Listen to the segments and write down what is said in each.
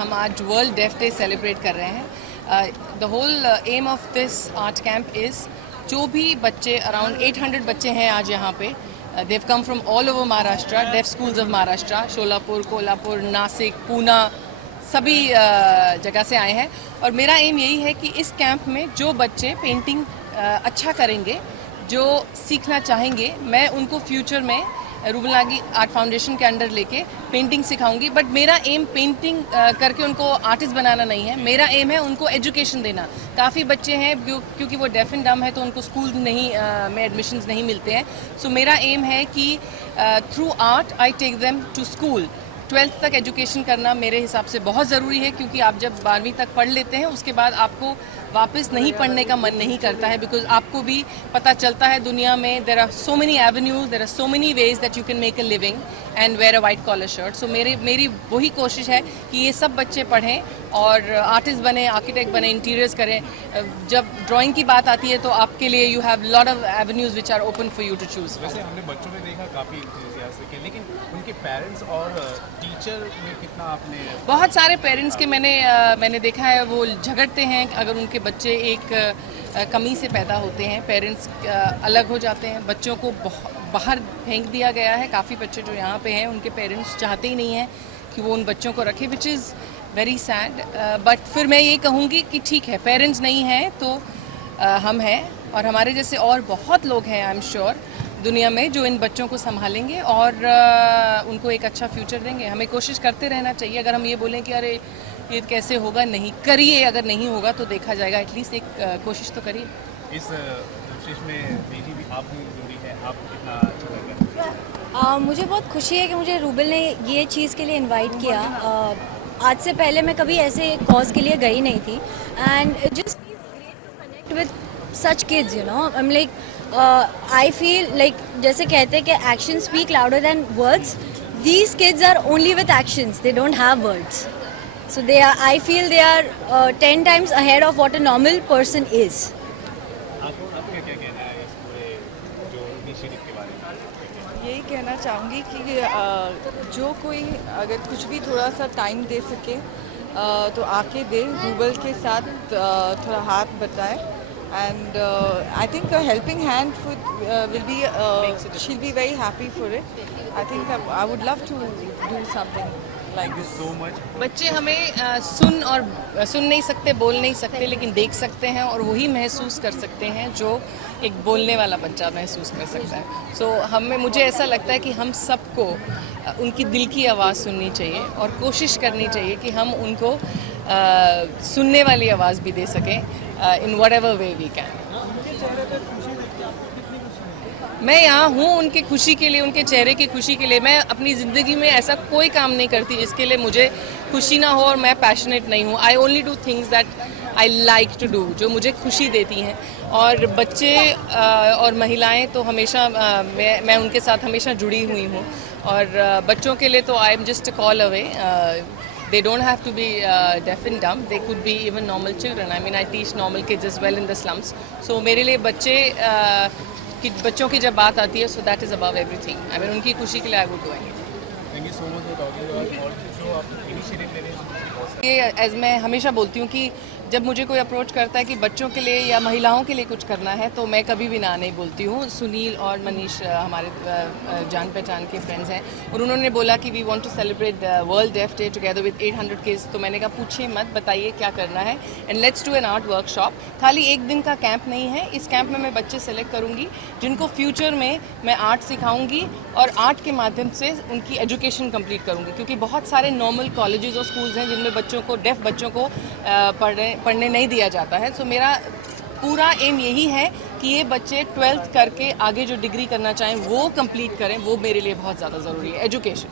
हम आज world def day celebrate कर रहे हैं। The whole aim of this art camp is जो भी बच्चे अराउंड 800 बच्चे हैं आज यहाँ पे, they've come from all over Maharashtra, deaf schools of Maharashtra, Sholapur, Kolhapur, Nashik, Poona, सभी जगह से आए हैं। और मेरा एम यही है कि इस कैंप में जो बच्चे पेंटिंग अच्छा करेंगे, जो सीखना चाहेंगे, मैं उनको फ्यूचर में रूबल नागी आर्ट फाउंडेशन के अंडर लेके पेंटिंग सिखाऊंगी। बट मेरा एम पेंटिंग करके उनको आर्टिस्ट बनाना नहीं है, मेरा एम है उनको एजुकेशन देना। काफ़ी बच्चे हैं क्योंकि वो डेफ एंड डम है तो उनको स्कूल नहीं में एडमिशन्स नहीं मिलते हैं। सो मेरा एम है कि through art I take them to school. 12th तक एजुकेशन करना मेरे हिसाब से बहुत ज़रूरी है, क्योंकि आप जब 12वीं तक पढ़ लेते हैं उसके बाद आपको वापस नहीं पढ़ने का मन नहीं करता है, बिकॉज आपको भी पता चलता है दुनिया में there are so many avenues, there are so many ways that you can make a living and wear a white collar shirt. So मेरी वही कोशिश है कि ये सब बच्चे पढ़ें और आर्टिस्ट बने, आर्किटेक्ट बने, इंटीरियर्स करें। जब ड्राइंग की बात आती है तो आपके लिए you have lot of avenues which are open for you to choose. वैसे हमने बच्चों में देखा काफ़ी इंथुसियास्टिक है, लेकिन उनके पेरेंट्स और टीचर में कितना आपने? बहुत सारे पेरेंट्स के मैंने देखा है वो झगड़ते हैं अगर उनके बच्चे एक कमी से पैदा होते हैं, पेरेंट्स अलग हो जाते हैं, बच्चों को बाहर फेंक दिया गया है। काफ़ी बच्चे जो यहाँ पे हैं उनके पेरेंट्स चाहते ही नहीं हैं कि वो उन बच्चों को रखे, which is very sad. But फिर मैं ये कहूँगी कि ठीक है, पेरेंट्स नहीं हैं तो हम हैं, और हमारे जैसे और बहुत लोग हैं आई एम श्योर दुनिया में जो इन बच्चों को संभालेंगे और उनको एक अच्छा फ्यूचर देंगे। हमें कोशिश करते रहना चाहिए। अगर हम ये बोलें कि अरे ये कैसे होगा, नहीं करिए, अगर नहीं होगा तो देखा जाएगा, एटलीस्ट एक कोशिश तो करिए। इस कोशिश में बेटी भी आप भी जुड़ी है, आप कितना अच्छा लगा? मुझे बहुत खुशी है कि मुझे रूबल ने ये चीज़ के लिए इनवाइट किया। आज से पहले मैं कभी ऐसे कॉज के लिए गई नहीं थी, and just connect with such kids, you know. I am like I feel like जैसे कहते हैं कि action speak louder than words, these kids are only with actions, they don't have words. So they are, I feel they are 10 times ahead of what a normal person is. आपका क्या कहना है इस पूरे जो इनिशिएटिव के बारे में? यही कहना चाहूँगी कि जो कोई अगर कुछ भी थोड़ा सा टाइम दे सके तो आके दे, रूबल के साथ थोड़ा हाथ बटाए, and I think a helping hand will be she'll be very happy for it. I think I would love to do something. Thank you so much. बच्चे हमें सुन नहीं सकते, बोल नहीं सकते, लेकिन देख सकते हैं और वही महसूस कर सकते हैं जो एक बोलने वाला बच्चा महसूस कर सकता है। सो मुझे ऐसा लगता है कि हम सबको उनकी दिल की आवाज़ सुननी चाहिए और कोशिश करनी चाहिए कि हम उनको सुनने वाली आवाज़ भी दे सकें in whatever way we can. मैं यहाँ हूँ उनके खुशी के लिए, उनके चेहरे की खुशी के लिए। मैं अपनी ज़िंदगी में ऐसा कोई काम नहीं करती जिसके लिए मुझे खुशी ना हो और मैं पैशनेट नहीं हूँ। I only do things that I like to do, जो मुझे खुशी देती हैं। और बच्चे और महिलाएं तो हमेशा मैं उनके साथ हमेशा जुड़ी हुई हूँ, और बच्चों के लिए तो I am just a call away. They don't have to be deaf and dumb. They could be even normal children. I mean, I teach normal kids as well in the slums. So मेरे लिए बच्चों की जब बात आती है, so that is above everything. I mean, उनकी खुशी के लिए I would do anything. Thank you so much for talking about और जो आप इनिशिएटिव ले रहे हैं। ये एज मैं हमेशा बोलती हूँ कि जब मुझे कोई अप्रोच करता है कि बच्चों के लिए या महिलाओं के लिए कुछ करना है, तो मैं कभी भी ना नहीं बोलती हूँ। सुनील और मनीष हमारे जान पहचान के फ्रेंड्स हैं, और उन्होंने बोला कि we want to celebrate World def Day together with 800 kids. तो मैंने कहा पूछिए मत, बताइए क्या करना है, and let's do an art workshop. खाली एक दिन का कैंप नहीं है, इस कैंप में मैं बच्चे सेलेक्ट करूँगी जिनको फ्यूचर में मैं आर्ट सिखाऊँगी और आर्ट के माध्यम से उनकी एजुकेशन कंप्लीट करूँगी। क्योंकि बहुत सारे नॉर्मल कॉलेजेस और स्कूल्स हैं जिनमें बच्चों को, डेफ बच्चों को पढ़ने नहीं दिया जाता है। सो मेरा पूरा एम यही है कि ये बच्चे 12th करके आगे जो डिग्री करना चाहें वो कंप्लीट करें, वो मेरे लिए बहुत ज़्यादा ज़रूरी है, एजुकेशन।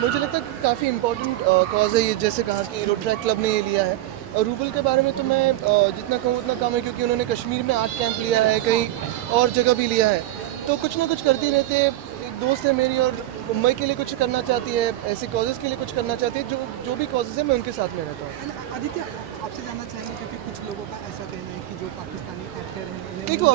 मुझे लगता है कि काफ़ी इम्पोर्टेंट कॉज है ये, जैसे कहा कि यूरो ट्रैक क्लब ने ये लिया है। और रूबल के बारे में तो मैं जितना कहूँ उतना कम है, क्योंकि उन्होंने कश्मीर में आर्ट कैंप लिया है, कहीं और जगह भी लिया है, तो कुछ ना कुछ करते रहते दोस्त है मेरी और मुंबई के लिए कुछ करना चाहती है, ऐसे कॉजेज़ के लिए कुछ करना चाहती है, जो भी कॉजेज़ है मैं उनके साथ में रहता हूँ। आदित्य, आपसे जानना चाहेंगे क्योंकि कुछ लोगों का ऐसा कहना है कि जो पाकिस्तानी एक्टर हैं उन्हें देखो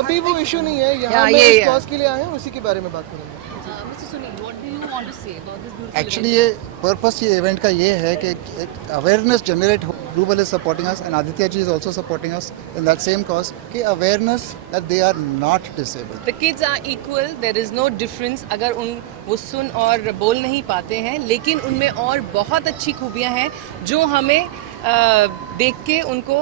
अभी वो इशू नहीं है, यहाँ Yeah, मैं ये- इस कॉज के लिए आया हूँ, उसी के बारे में बात करूँगा। Mr. Sunil, what do you want to say about this beautiful actually ये पर्पस ये इवेंट का ये है कि एक अवेयरनेस जनरेट हो। Rubal is supporting us and Aditya ji is also supporting us in that same cause कि awareness that they are not disabled. The kids are equal, there is no difference. अगर वो सुन और बोल नहीं पाते हैं, लेकिन उनमें और बहुत अच्छी खूबियां हैं जो हमें देख के उनको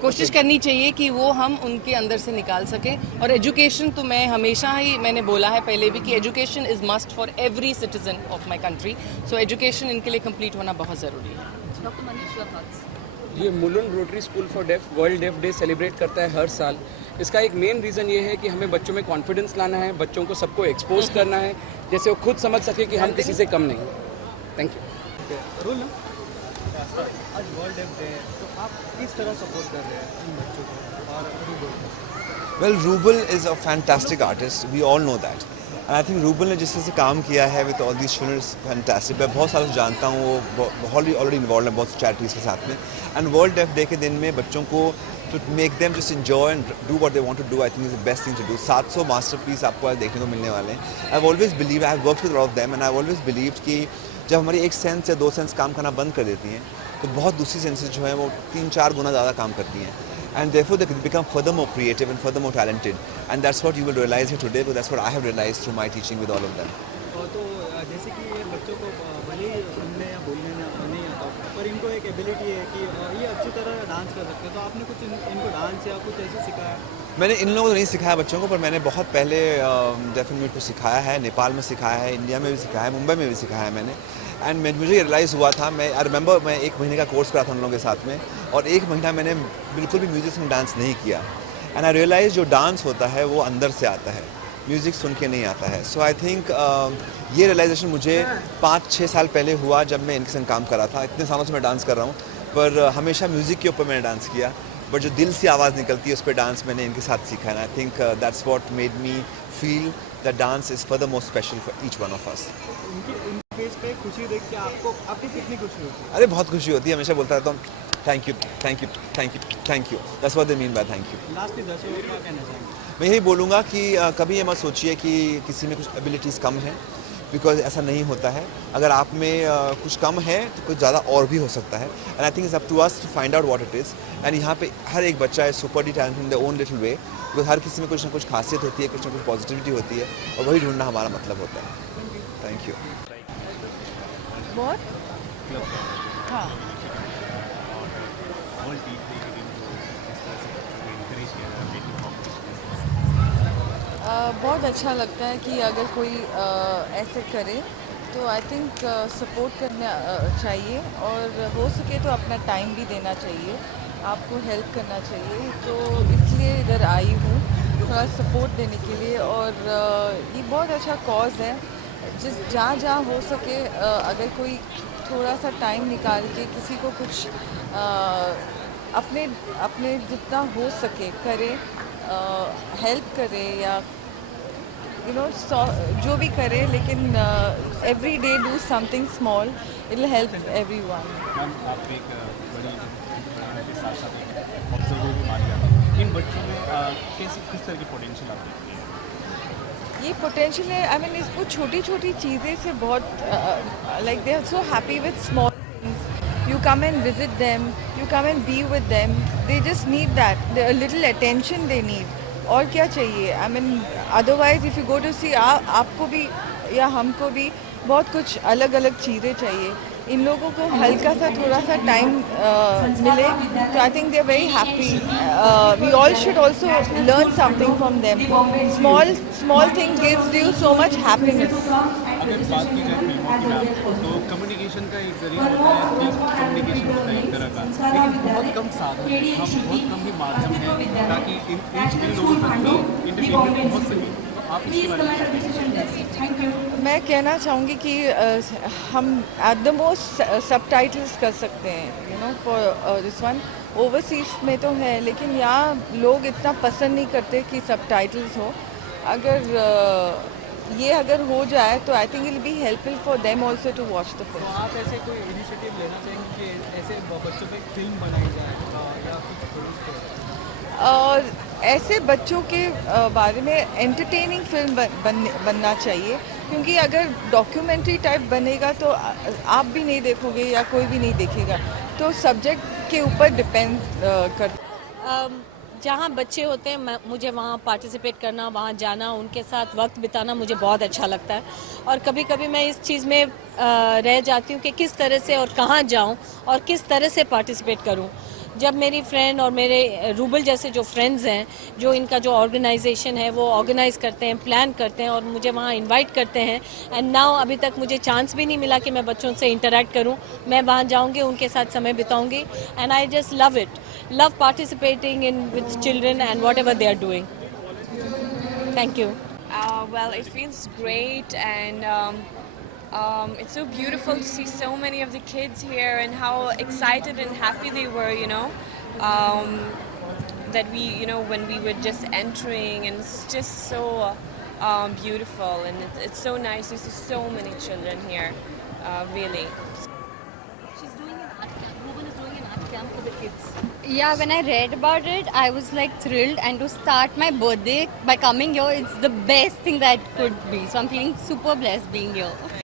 कोशिश करनी चाहिए कि वो हम उनके अंदर से निकाल सकें। और एजुकेशन तो मैं हमेशा ही मैंने बोला है पहले भी कि education is must for every citizen of my country. So education इनके लिए कंप्लीट होना बहुत ज़रूरी है। Doctor Manish, your thoughts? ये Mulund Rotary school for deaf world def day celebrate करता है हर साल। इसका एक मेन रीज़न ये है कि हमें बच्चों में कॉन्फिडेंस लाना है, बच्चों को सबको एक्सपोज करना है, जैसे वो खुद समझ सके कि हम किसी से कम नहीं। Thank you. आज वर्ल्ड डेफ डे है, तो आप किस तरह सपोर्ट कर रहे हैं इन बच्चों को और रूबल को? Well, Rubal is a fantastic artist. We all know that. And I think Rubal ने जिस तरह से काम किया है with all these children is fantastic. मैं बहुत सालों से जानता हूँ, वो ऑलरेडी इन्वॉल्व है बहुत चैरिटीज़ के साथ में. And World Deaf Day के दिन में बच्चों को to make them just enjoy and do what they want to do, I think is the best thing to do. 700 masterpiece आपको आज देखने को मिलने वाले हैं. I've always believed, I have worked with a lot of them and I've always believed कि जब हमारी एक सेंस या दो सेंस काम करना बंद कर देती हैं तो बहुत दूसरी सेंसेस जो हैं वो 3-4 गुना ज़्यादा काम करती हैं. And therefore they become furthermore creative and furthermore talented. And that's what you will realize here today, but that's what I have realized through my teaching with all of them. तो जैसे कि ये बच्चों को भले ही सुनने या बोलने नहीं आता, पर इनको एक एबिलिटी है कि ये अच्छी तरह डांस कर सकते हैं, तो आपने कुछ इनको डांस या कुछ ऐसे सिखाया? मैंने इन लोगों को नहीं सिखाया बच्चों को, पर मैंने बहुत पहले डेफिनेटली को सिखाया है, नेपाल में सिखाया है, इंडिया में भी सिखाया है, मुंबई में भी सिखाया है मैंने. एंड मुझे रियलाइज़ हुआ था, मैं आई रिमेंबर मैं 1 महीने का कोर्स करा था उन लोगों के साथ में और 1 महीना मैंने बिल्कुल भी म्यूज़िक में डांस नहीं किया. एंड आई रियलाइज़ जो डांस होता है वो अंदर से आता है, म्यूज़िक सुन के नहीं आता है. सो आई थिंक ये रियलाइजेशन मुझे 5-6 साल पहले हुआ जब मैं इनके संग काम कर रहा था. इतने सालों से मैं डांस कर रहा हूँ, पर हमेशा म्यूज़िक के ऊपर मैंने डांस किया, बट जो दिल से आवाज़ निकलती है उस पर डांस मैंने इनके साथ सीखा है. I think that's what made me feel that dance is further most special for each one of us. इनके फेस पे खुशी देख के आपको कितनी खुशी होती है? अरे बहुत खुशी होती है, हमेशा बोलता रहता हूँ thank you thank you thank you thank you. That's what they mean by thank you. Lastly दर्शकों को क्या कहना चाहेंगे? मैं यही बोलूँगा कि कभी ये मत सोचिए कि किसी में कुछ एबिलिटीज़ कम है, बिकॉज ऐसा नहीं होता है. अगर आप में कुछ कम है तो कुछ ज़्यादा और भी हो सकता है. And I think it's up to us to find out what it is. And यहाँ पे हर एक बच्चा है super talented in the own little way, because हर किसी में कुछ ना कुछ खासियत होती है, कुछ ना कुछ पॉजिटिविटी होती है, और वही ढूंढना हमारा मतलब होता है. Thank you. बहुत हाँ वर्ल्ड टीम के टीम को किस तरह से बच्चों को encourage किया जाए making competition? बहुत अच्छा लगता है कि अगर कोई ऐसे करे तो आई थिंक सपोर्ट करना चाहिए और हो सके तो अपना टाइम भी देना चाहिए, आपको हेल्प करना चाहिए. तो इसलिए इधर आई हूँ थोड़ा सपोर्ट देने के लिए. और ये बहुत अच्छा कॉज है, जहाँ जहाँ हो सके अगर कोई थोड़ा सा टाइम निकाल के किसी को कुछ अपने जितना हो सके करे, हेल्प करे या जो भी करे, लेकिन every day do something small, it will help everyone. Ma'am, आप एक बड़ी के साथ साथ एक ऑब्जर्वर भी मानी जाती है. इन बच्चों में किस तरह की पोटेंशियल आप देखते हैं? ये पोटेंशियल है. आई मीन इसको छोटी छोटी चीज़ें से बहुत like they are so happy with small things. You come and visit them, you come and be with them. They just need that, a little attention they need. और क्या चाहिए? I mean, otherwise if you go to see, आपको भी या हमको भी बहुत कुछ अलग अलग चीज़ें चाहिए. इन लोगों को हल्का सा थोड़ा सा टाइम मिले तो I think they are very happy. We all should also learn something from them. Small thing gives you so much happiness. अगर बात की जाए फिल्मों की नाम तो कम्युनिकेशन का एक जरिया होता है, कम्युनिकेशन होता है एक तरह का, लेकिन बहुत कम साधन है, हम बहुत कम ही माध्यम है ताकि इन लोगों तक भी इंटरटेनमेंट पहुँच सके. तो आप इसके बारे में मैं कहना चाहूँगी कि हम एट द मोस्ट सबटाइटल्स कर सकते हैं, फॉर दिस वन. ओवरसीज में तो है, लेकिन यहाँ लोग इतना पसंद नहीं करते कि सबटाइटल्स हो. अगर ये अगर हो जाए तो I think it be helpful for them also to watch the तो फिल्म। आप ऐसे कोई इनिशिएटिव लेना चाहेंगे कि ऐसे बच्चों पे फिल्म बनाई जाए या कुछ प्रोड्यूस किया जाए? और ऐसे बच्चों के बारे में एंटरटेनिंग फिल्म बनना चाहिए, क्योंकि अगर डॉक्यूमेंट्री टाइप बनेगा तो आप भी नहीं देखोगे या कोई भी नहीं देखेगा, तो सब्जेक्ट के ऊपर डिपेंड करता। जहाँ बच्चे होते हैं मुझे वहाँ पार्टिसिपेट करना, वहाँ जाना, उनके साथ वक्त बिताना मुझे बहुत अच्छा लगता है। और कभी कभी मैं इस चीज़ में रह जाती हूँ कि किस तरह से और कहाँ जाऊँ और किस तरह से पार्टिसिपेट करूँ। जब मेरी फ्रेंड और मेरे रूबल जैसे जो फ्रेंड्स हैं, जो इनका जो ऑर्गेनाइजेशन है वो ऑर्गेनाइज़ करते हैं, प्लान करते हैं और मुझे वहाँ इनवाइट करते हैं, एंड नाउ अभी तक मुझे चांस भी नहीं मिला कि मैं बच्चों से इंटरेक्ट करूँ। मैं वहाँ जाऊँगी, उनके साथ समय बिताऊँगी, and I just love it, love participating in with children and whatever they are doing. Thank you. Well, it feels great, and it's so beautiful to see so many of the kids here and how excited and happy they were, that when we were just entering, and it's just so beautiful, and it's so nice to see so many children here, really. She's doing an art camp. Ruben is doing an art camp for the kids. Yeah, when I read about it, I was like thrilled, and to start my birthday by coming here, it's the best thing that could be. So I'm feeling super blessed being here.